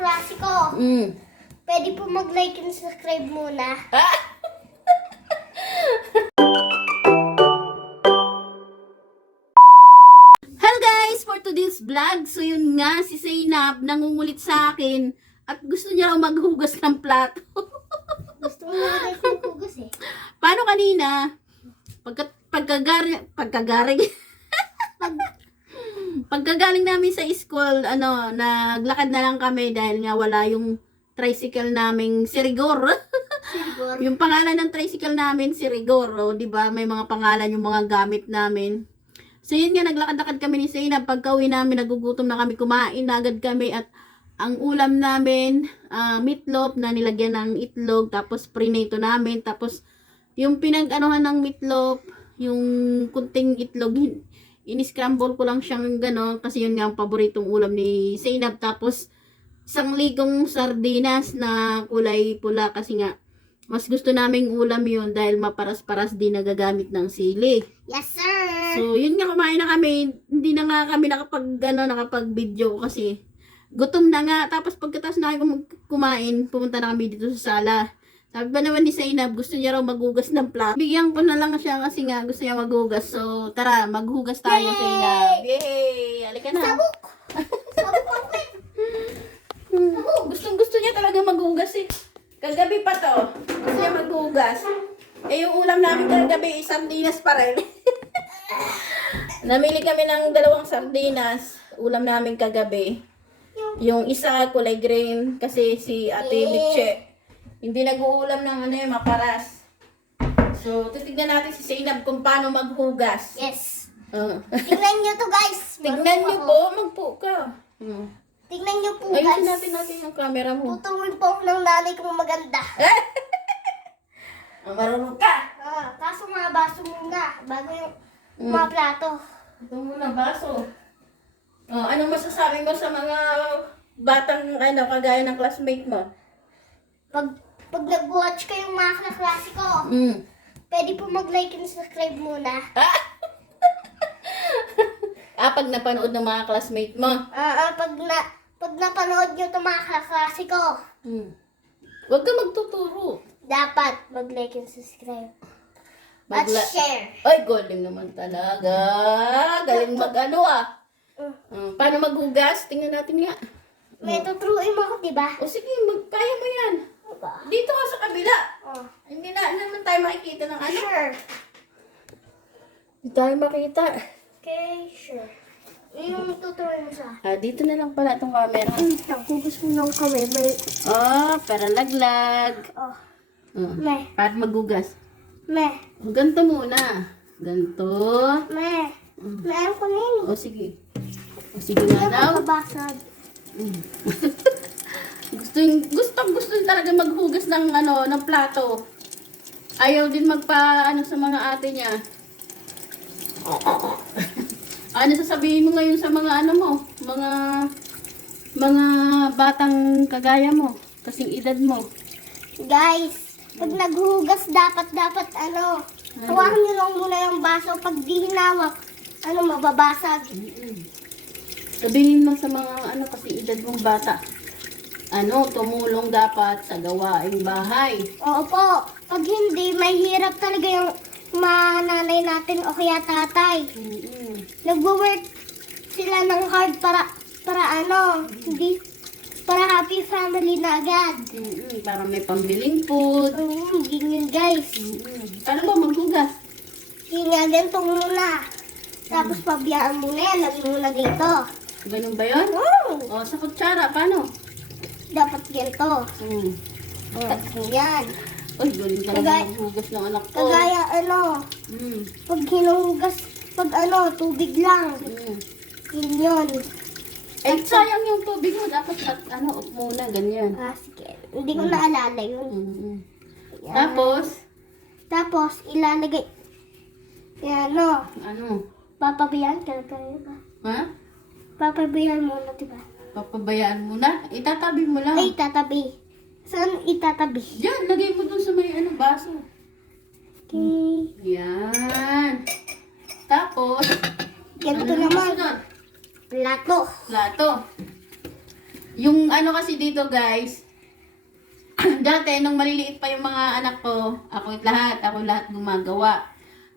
kaklase ko. Pwede po mag-like and subscribe muna. Hello guys! For today's vlog, so yun nga, si Zainab nangungulit sa akin at gusto niya raw maghugas ng plato. Gusto mo nga guys yung hugas eh. Paano kanina? Pagkagaling namin sa school, naglakad na lang kami dahil nga wala yung tricycle naming si Rigor. Siguro. Yung pangalan ng tricycle namin si Rigor, oh, 'di ba? May mga pangalan yung mga gamit namin. So yun nga, naglakad-lakad kami ni Zainab. Pagka-uwi namin, nagugutom na kami, kumain na agad kami at ang ulam namin, meatloaf na nilagyan ng itlog, tapos prinato namin, tapos yung pinag-anuhan ng meatloaf, yung kunting itlog, in-scramble ko lang siyang gano'n, kasi yun nga ang paboritong ulam ni Zainab, tapos isang ligong sardinas na kulay pula, kasi nga, mas gusto naming ulam yun dahil maparas-paras din nagagamit ng sili. Yes, sir! So, yun nga, kumain na kami. Hindi na nga kami nakapag-video kasi gutom na nga. Tapos pagkatapos na kumain, pumunta na kami dito sa sala. Sabi ba naman ni Zainab, gusto niya raw maghugas ng plato. Bigyan ko na lang siya kasi nga gusto niya maghugas. So, tara, maghugas tayo, Zainab. Yay! Halika na. Sabuk! Sabuk complete! Gustong-gusto niya talaga maghugas eh. Kagabi pa to. Gusto niya maghugas. Eh, yung ulam namin kagabi, sardinas pa rin. Namili kami ng 2 sardinas. Ulam namin kagabi. Yung isa kulay green kasi si Ate Mitche hindi nag-uulam ng maparas. So, titignan natin si Zainab kung paano maghugas. Yes! Oh. Tingnan nyo to guys! Tignan niyo po, magpo ka. Tingnan nyo po guys. Ayusin natin yung camera mo. Tuturuin po ako ng nanay kong maganda. Marunong ka. Kaso mga baso muna, bago yung mga plato. Ito muna, baso. Oh, anong masasabi mo sa mga batang kagaya ng classmate mo? Pag nag-watch kayong mga kaklase ko, pwede po mag-like and subscribe muna. Pag napanood ng mga classmate mo. Pag napanood nyo itong mga kaklase ko, Huwag ka magtuturo. dapat mag-like and subscribe. At share. Ay, galing naman talaga. Galing paano maghugas? Tingnan natin nga. May tuturuin mo ako, diba? O sige, kaya mo yan. Dito ka sa kabila. Hindi na naman tayo makikita ng ano. Sure. Hindi tayo makita. Okay, sure. Yung tuturuin mo sa Dito na lang pala itong camera. Nakugus mo ng kamay. Para laglag. Meh. Para maghugas. Meh. Ganito muna. Ganito. Meh. Meron ko na yun. O sige. O sige nga daw. Nakabasag. Gusto talaga maghugas ng ng plato. Ayaw din sa mga ate niya. Ano sasabihin mo ngayon sa mga mga batang kagaya mo, kasing edad mo? Guys, pag naghugas dapat hawakan nyo lang muna yung baso. Pag di hinawak, mababasag. Sabihin mo sa mga kasing edad mong bata. Tumulong dapat sa gawaing bahay. Oo po. Pag hindi, mahirap talaga yung nanay natin o kaya tatay. Nagwo-work sila ng hard para hindi para happy family na agad. Para may pambiling food. Ganyan guys. Paano ba maghugas? Kaya ganito muna. Tapos pabiyaan muna yan. Lagyan muna dito. Ganun ba yun? O, sa kutsara, paano? Dapat ganito. Yan. Ay, galing talaga maghugas ng anak ko. Kagaya pag hinuhugas, tubig lang. Yun yun. Sayang yung tubig mo. Dapat muna, ganyan. Sige. Hindi ko naalala yun. Yan. Tapos, ilalagay. Yan, papabayaan ka ba? Ha? Papabayaan muna, diba? Papabayaan mo na? Itatabi mo lang. Ay, tatabi. Saan itatabi? Diyan, lagay mo dun sa may baso. Okay. Yan. Tapos, Ganito ano naman. susunod? Plato. Plato. Yung ano kasi dito guys, dati nung maliliit pa yung mga anak ko, ako lahat gumagawa.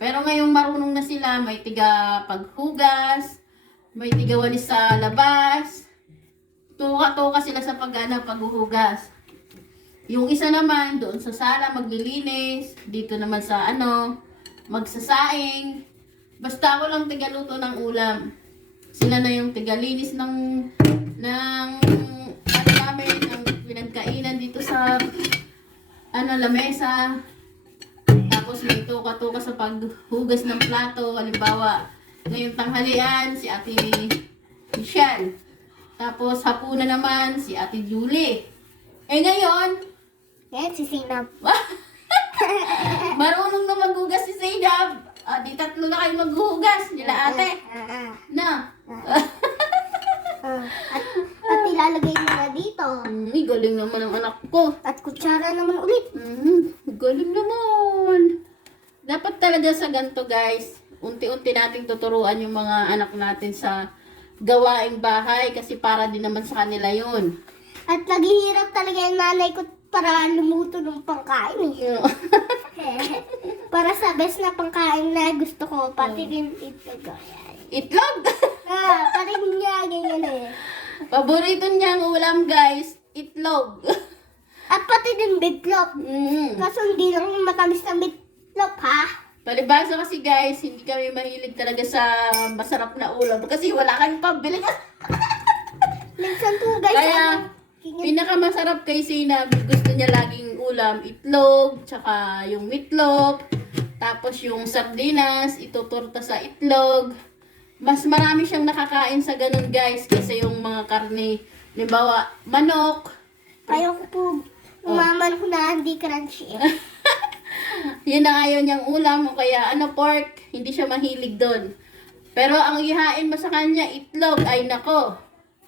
Pero ngayong marunong na sila, may tiga paghugas, may tiga walis sa labas, tuka-tuka sila sa paghuhugas. Yung isa naman, doon sa sala, maglilinis. Dito naman sa magsasaing. Basta ako lang tigaluto ng ulam. Sila na yung tigalinis ng namin, ng pinagkainan dito sa, lamesa. Tapos may tuka-tuka sa paghugas ng plato. Halimbawa, ngayong tanghalian, si Ate Michelle. Tapos hapunan naman, si Ate Julie. Ngayon, Yan, si Sinab. marunong na maghugas si Zainab. Di tatlo na kayo maghuhugas nila ate. Na. At ilalagay mo na dito. Galing naman ang anak ko. At kutsara naman ulit. Galing naman. Dapat talaga sa ganito guys, unti-unti nating tuturuan yung mga anak natin sa gawaing bahay kasi para din naman sa kanila yun. At naghihirap talaga yung nanay ko para lumuto ng pangkain eh. Para sa best na pangkain na gusto ko, pati din itlog. Itlog? Pati niya, ganyan eh. Paborito niya ang ulam guys, itlog. At pati din bitlop. Kaso hindi lang yung matamis na bitlop ha. Palibasa kasi guys, hindi kami mahilig talaga sa masarap na ulam kasi wala kang pambili. Minsan po guys, Kaya, pinakamasarap kay Sinab, gusto niya laging ulam, itlog, tsaka yung meatloaf, tapos yung sardinas, ituturta sa itlog. Mas marami siyang nakakain sa ganun guys, kaysa yung mga karne, halimbawa, manok. ayaw ko po, umaman ko na hindi crunchy eh. Yun ang ayaw niyang ulam, o kaya pork, hindi siya mahilig doon. Pero ang ihain mo sa kanya, itlog, ay nako,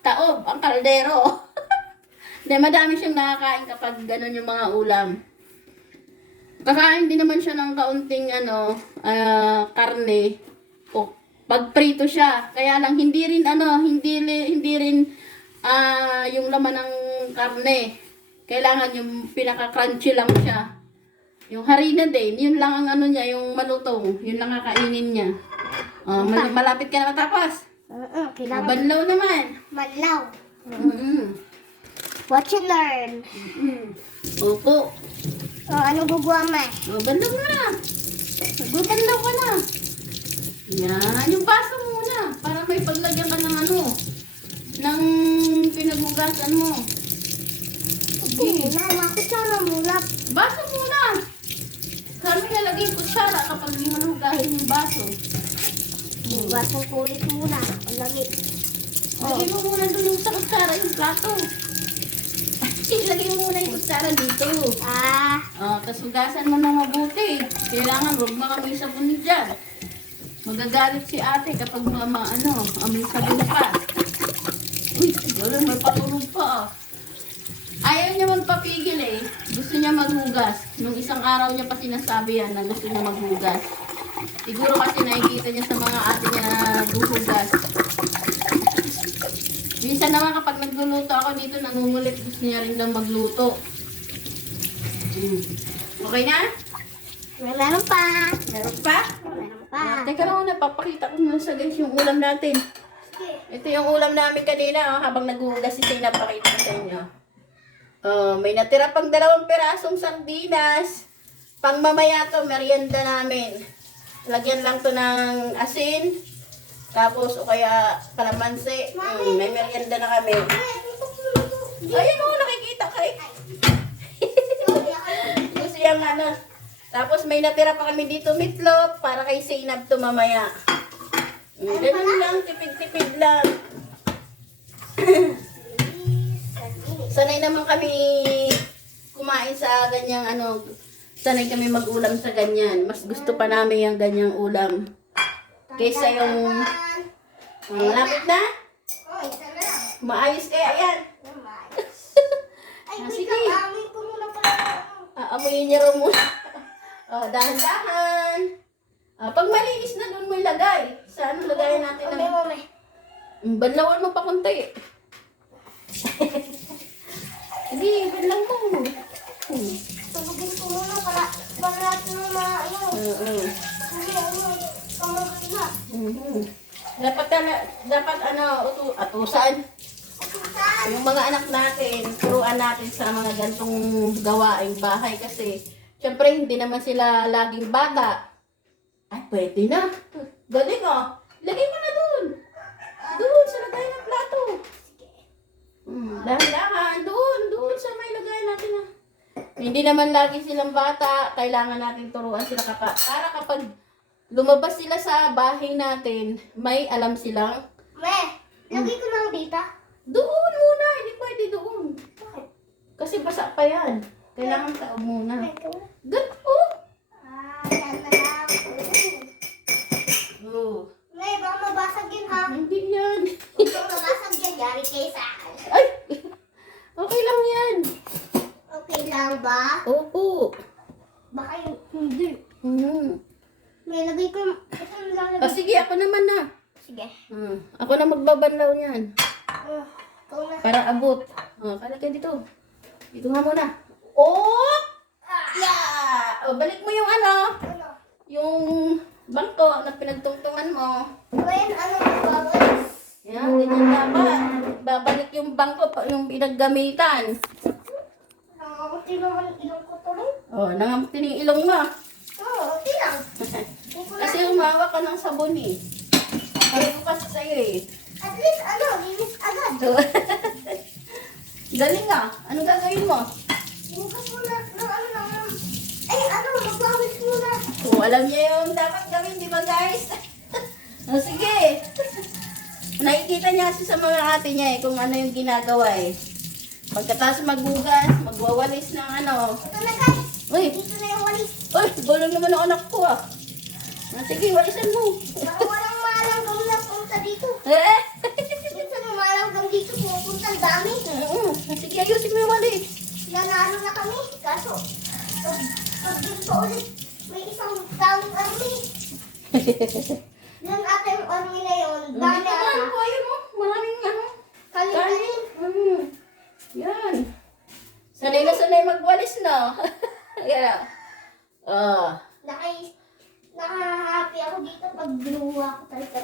taob, ang kaldero. Madami siyang nakakain kapag gano'n yung mga ulam. Kakain din naman siya ng kaunting karne. O pag prito siya. Kaya lang hindi rin yung laman ng karne. Kailangan yung pinaka-crunchy lang siya. Yung harina din, yun lang ang niya, yung malutong. Yun lang kakainin niya. Malapit ka na matapos. Kailangan Banlaw naman. manlaw. Watch and learn. Opo. Ano gugawa mo eh? Banlaw mo na. Banlaw ka na. Yan. Yung baso muna. Para may paglagyan ka ng ng pinaghugasan mo. Mama, kutsara muna. Baso muna. Kami nalagay yung kutsara kapag hindi mo nahugahin yung baso. Basong kulit muna. Ang lamig. Lagay mo muna dun yung sa kutsara yung plato. Ilagay mo muna yung kutsara dito. Tapos hugasan mo na mabuti. Kailangan huwag makamoy sabon dyan. Magagalit si ate kapag amoy sabon pa. Uy, wala, may patulog pa. Ayaw niya magpapigil eh. Gusto niya maghugas. Nung isang araw niya pa sinasabi yan na gusto niya maghugas. Siguro kasi nakikita niya sa mga ate niya na naghuhugas. Minsan naman kapag nagluluto ako dito, nangungulit. Gusto niya rin lang magluto. Okay na? Meron pa. Meron pa? Meron pa. Teka lang muna, papakita ko muna sa guys yung ulam natin. Ito yung ulam namin kanina, habang naghuhugas si Zainab, pakita ko sa inyo. May natira pang 2 pirasong sardinas. Pang mamaya to, merienda namin. Lagyan lang to ng asin. Tapos, o kaya kalamansi. May merienda na kami. Ayun o, nakikita kay. Gusto yung Tapos may natira pa kami dito meatloaf para kay Zainab to mamaya. Ganun lang, tipid-tipid lang. Sanay naman kami kumain sa ganyang sanay kami mag-ulam sa ganyan. Mas gusto pa namin yung ganyang ulam. Kaysa yung malapit na? Maayos kaya yan. Sige. Amoy ko muna pala. Aamuyin niya rin muna. Dahan-dahan. Pag malinis na doon mo ilagay. Saan lagayan natin ng... Mami. Banlawan mo pa kunti. Sige, iban lang mo. Tulugin ko muna para natin ano. Hindi, pamagod na. Dapat atusan. Saan? Yung mga anak natin, turuan natin sa mga gantong gawaing bahay kasi syempre hindi naman sila laging bata. Ay, pwede na. Galing oh. Lagay mo na dun. Doon sa lagay ng plato. Dahan-dahan. Doon sa may lagay natin ah. Hindi naman lagi silang bata. Kailangan natin turuan sila para kapag lumabas sila sa bahay natin, may alam silang Lagay ko lang dito. doon muna. Hindi pwede doon. Kasi basa pa yan. Kailangan taob muna. Ganito. Yan na lang. Oh. Baka mabasag yun ha. Hindi yan. Kung mabasag yan, yari kayo sa akin. Ay! Okay lang yan. Okay lang ba? Opo. Baka hindi. May lagay ko. Ito yung lalagay. Sige, ako naman na. Sige. Ako na magbabanlaw yan. Ikaw na. Para abot. Kalagay dito. Dito nga muna. Oh! Yeah! Balik mo yung Ano? yung bangko na pinagtungtungan mo. When ano magbabalis? Yan, ganyan dapat. Babalik yung bangko, yung pinaggamitan. Nanganguti naman ilong ko tuloy. Nangamutin yung ilong mo. Okay lang. Kasi umawa ka ng sabon eh. Pareho kasi sa'yo eh. At least linis agad. Galing ah. Ano gagawin mo? Bukas muna ng magbawis muna. Kung alam niya yung dapat gawin, di ba guys? Sige. Nakikita niya kasi sa mga ate niya eh, kung ano yung ginagawa eh. Pagkatapos magbugas, magwawalis ng Ito na guys. Uy! Dito na yung walis. Uy! Bulong naman ang anak ko ah. Sige, walisan mo. Baka walang malanggam na punta dito. Minsan yung malanggam dito pupunta ang dami. Sige, ayusin mo yung walis. Nanalo na kami. Kaso, pag dun pa ulit, may isang taong army. Yan ata yung army na yun. Dami Dito ata. ko, ayun mo. Maraming Kanin-kanin. Yan. Sanay na sanay magwalis na. Ayan ah. Naka-happy ako dito pag binuha ko talaga.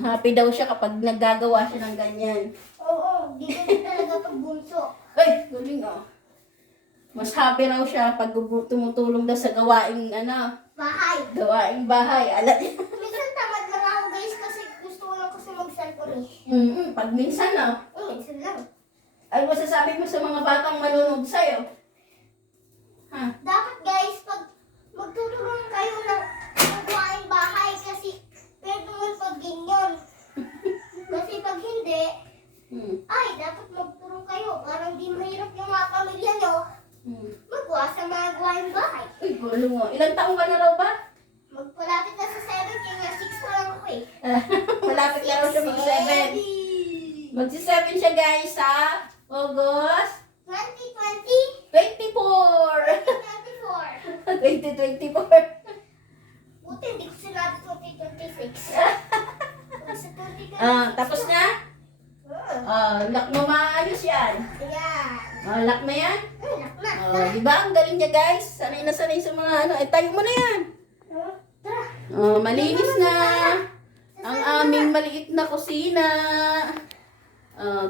Happy daw siya kapag naggagawa siya ng ganyan. Oo, dito din talaga pag bunso. Ay, galing ah. Mas happy raw siya pag tumutulong daw sa gawaing gawaing bahay. Alam niya. Minsan tamad lang ako guys kasi gusto ko lang kasi mag-cellphone Pag minsan ah. minsan lang. Ay, masasabi mo sa mga batang manonood sa'yo? Dapat guys, pag magtutulong kayo ng gawaing bahay kasi pwede mo pag ganyan. Kasi pag hindi, dapat magtulong kayo para hindi mahirap yung mga pamilya nyo magawa sa mga gawaing bahay. Uy, gulo mo. Ilang taong ka na raw ba? Magpalapit na sa 7, kaya nga 6 pa lang ako eh. Malapit na raw siya mag-7. Magsi-7 siya guys sa August 2020, 24. 2024. 2024. Buti hindi ko sinabi 2026. Kasi 2026. Tapos na? Lock mo maayos yan. Ayan. Lock na yan? Anak na. Diba? Ang galing niya guys. Sanay na sanay sa mga tayo mo na yan. Tara. Malinis na. Ang aming maliit na kusina.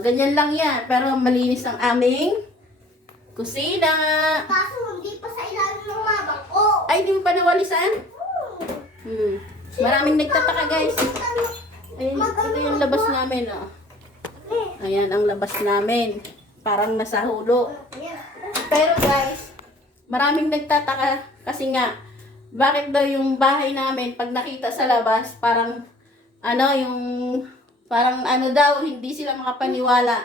Ganyan lang yan. Pero malinis ang aming kusina. Kaso hindi pa sa ilalim ng mga bangko. Ay, di mo pa nawalisan? Maraming nagtataka guys. Ayun, ito yung labas namin. Ayan ang labas namin. Parang nasa hulo. Ayan. Pero guys, maraming nagtataka kasi nga, bakit daw yung bahay namin pag nakita sa labas, parang daw, hindi sila makapaniwala.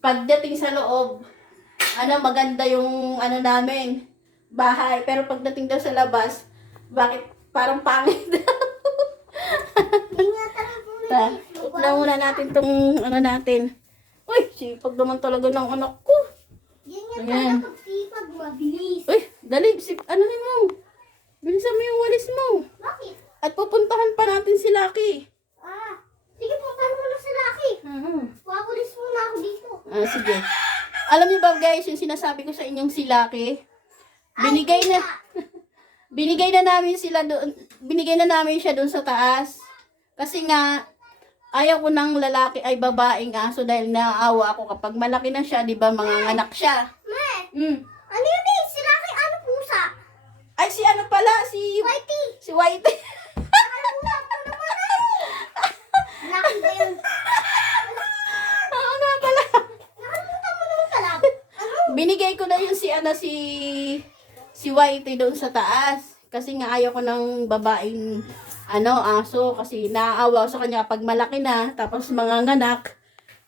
Pagdating sa loob, maganda yung namin, bahay. Pero pagdating daw sa labas, bakit parang pangit daw? Tignan muna natin tong natin. Uy, sipag naman talaga ng anak ko. Yan nga Ayan. talaga pagsipag, mabilis. Uy, dali, anuhin mo. Bilisan mo yung walis mo. Bakit? At pupuntahan pa natin si Lucky. Sige, puntahan mo na sa laki. Wakulis muna ako dito. Sige. Alam niyo ba guys, yung sinasabi ko sa inyong si Lucky, binigay na binigay na namin sila doon, binigay na namin siya doon sa taas. Kasi nga ayaw ko ng lalaki ay babaeng aso dahil naaawa ako kapag malaki na siya, 'di ba, mga anak siya. Me, Mm. ano yun eh? Sila kay ano pusa? Ay si ano pala, si Whitey. Whitey. Nakalimutan ko naman eh. Laki ba yun? Oo nga pala. Nakalimutan mo naman pala. Ano? Binigay ko na yun si Whitey doon sa taas. Kasi nga ayaw ko ng babaeng aso kasi naaawa ko sa kanya pag malaki na tapos mga anak.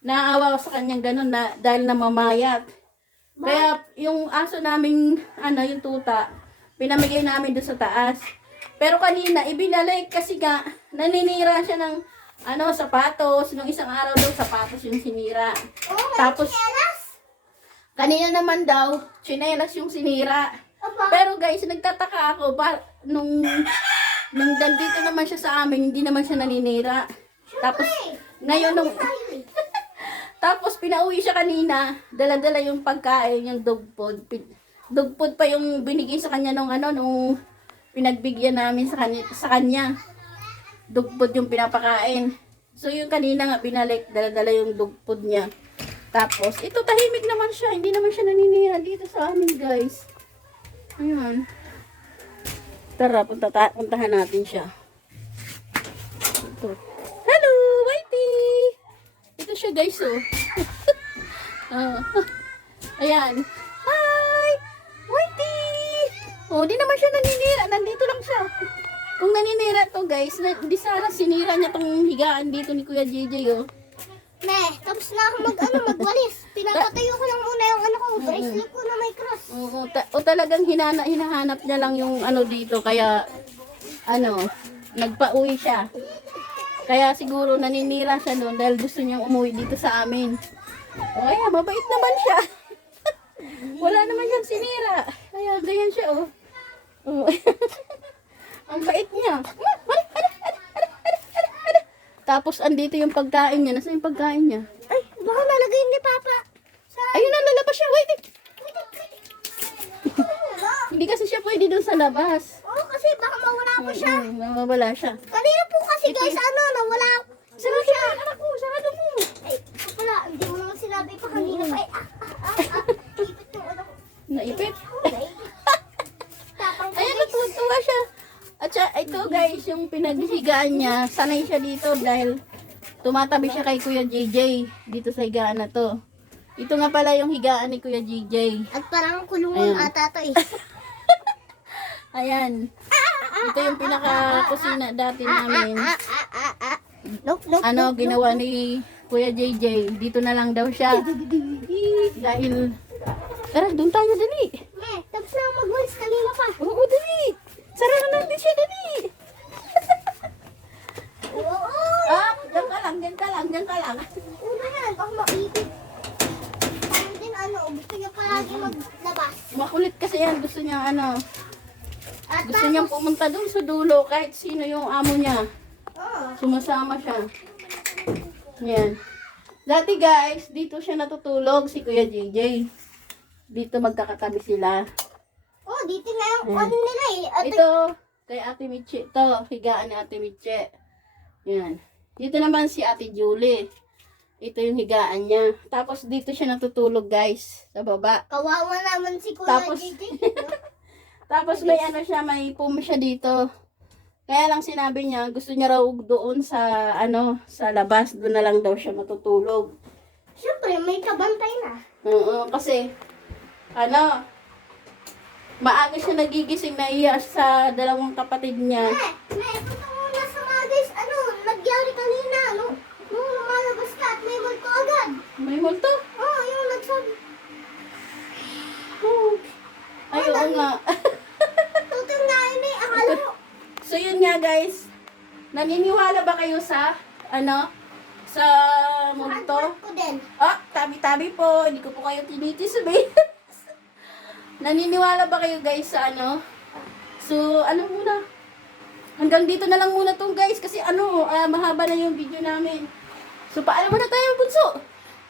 Naaawa ko sa kanya ganun na dahil namamayat. Kaya yung aso naming yung tuta, pinamigay namin doon sa taas. Pero kanina ibinalik kasi nga naninira siya ng sapatos. Nung isang araw daw sapatos yung sinira. Oh, may Tapos chinelas. kanina naman daw, tsinelas yung sinira. Aba, Pero guys, nagtataka ako nung nandito naman siya sa amin, hindi naman siya naninira. Tapos ngayon tapos pinauwi siya kanina, dala-dala yung pagkain, yung dog food. Dog food pa yung binigay sa kanya nung pinagbigyan namin sa kanya. Dog food yung pinapakain. So yung kanina nga binalik, dala-dala yung dog food niya. Tapos, ito tahimik naman siya. Hindi naman siya naninira dito sa amin, guys. Ayan. Tara, puntahan natin siya. Ito. Hello, Whitey! Ito siya, guys, oh. Ayan. Hi! Whitey! Oh, di naman siya naninira. Nandito lang siya. Kung naninira to, guys, di sana sinira niya tong higaan dito ni Kuya JJ, oh. me, tapos na ako magwalis. Pinapatayo ko lang muna yung bracelet ko na may cross. O talagang hinahanap niya lang yung dito, kaya nagpa-uwi siya. Kaya siguro naninira siya noon dahil gusto niyang umuwi dito sa amin. O kaya mabait naman siya. Wala naman siyang sinira. Kaya ganyan siya, oh. Oh. Ang bait niya. Tapos andito yung pagkain niya. Nasaan yung pagkain niya? Ay, baka nalagay ni Papa. Ayun na, lalabas siya. Wait. Hindi kasi siya pwede doon sa labas. Oo, kasi baka mawala po siya. Mawawala siya. Kanina po kasi guys, nawala Sarado siya. mo, anak ko. Sarado mo. Ay, wala, hindi mo naman sinabi pa kanina pa. Ay, ipit yung Naipit. Tapang ko Ayan, guys. natutuwa siya. At siya, ito guys, yung pinaghigaan niya, sanay siya dito dahil tumatabi siya kay Kuya JJ dito sa higaan na to. Ito nga pala yung higaan ni Kuya JJ. At parang kulungan Ayan. ata to eh. Ayan. Ito yung pinaka-kusina dati namin. Nope. Ginawa ni Kuya JJ. Dito na lang daw siya. Dahil, tara, doon tayo, dali. Me, tapos na ako magwalis kanina pa. Oo, dali. Sarahan natin siya, dali. Oo. Diyan ka lang. Una yan, baka maipit. Parang din gusto niya palagi maglabas. Makulit kasi yan. Gusto niya At gusto niyang pumunta doon sa dulo kahit sino yung amo niya. Sumasama siya. Yan. Dati guys, dito siya natutulog si Kuya JJ. Dito magkakatabi sila. oh, dito na yung Ayan. nila eh. At Ito, kay Ate Michi to. Higaan ni Ate Michi. Yan. Dito naman si Ate Julie. Ito yung higaan niya. Tapos dito siya natutulog guys. Sa baba. kawawa naman si Kuya Tapos- JJ. Tapos may may pum siya dito. Kaya lang sinabi niya, gusto niya raw doon sa sa labas, doon na lang daw siya matutulog. Siyempre, may kabantay na. Oo, kasi maaga siya nagigising, naiya sa dalawang kapatid niya. Punta muna sa mga guys, nagyari kanina, nung lumalabas ka at may multo agad. May multo? Yung nagsabi. Ay, oo nga. Tutong na yun eh, akala mo. So yun nga guys, naniniwala ba kayo sa sa multo? Hardwork ko din. Tabi-tabi po, hindi ko po kayo tinitisabay. Naniniwala ba kayo guys sa So, muna? Hanggang dito na lang muna tong guys kasi mahaba na yung video namin. So, paalam muna tayo, bunso.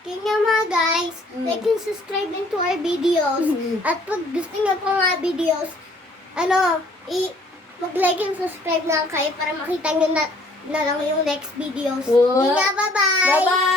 Kaya nga mga guys, like and subscribe din to our videos. At pag gusto nyo po mga videos, mag-like and subscribe na kayo para makita nyo na lang yung next videos. Oo. Kaya nga, bye-bye! Bye-bye!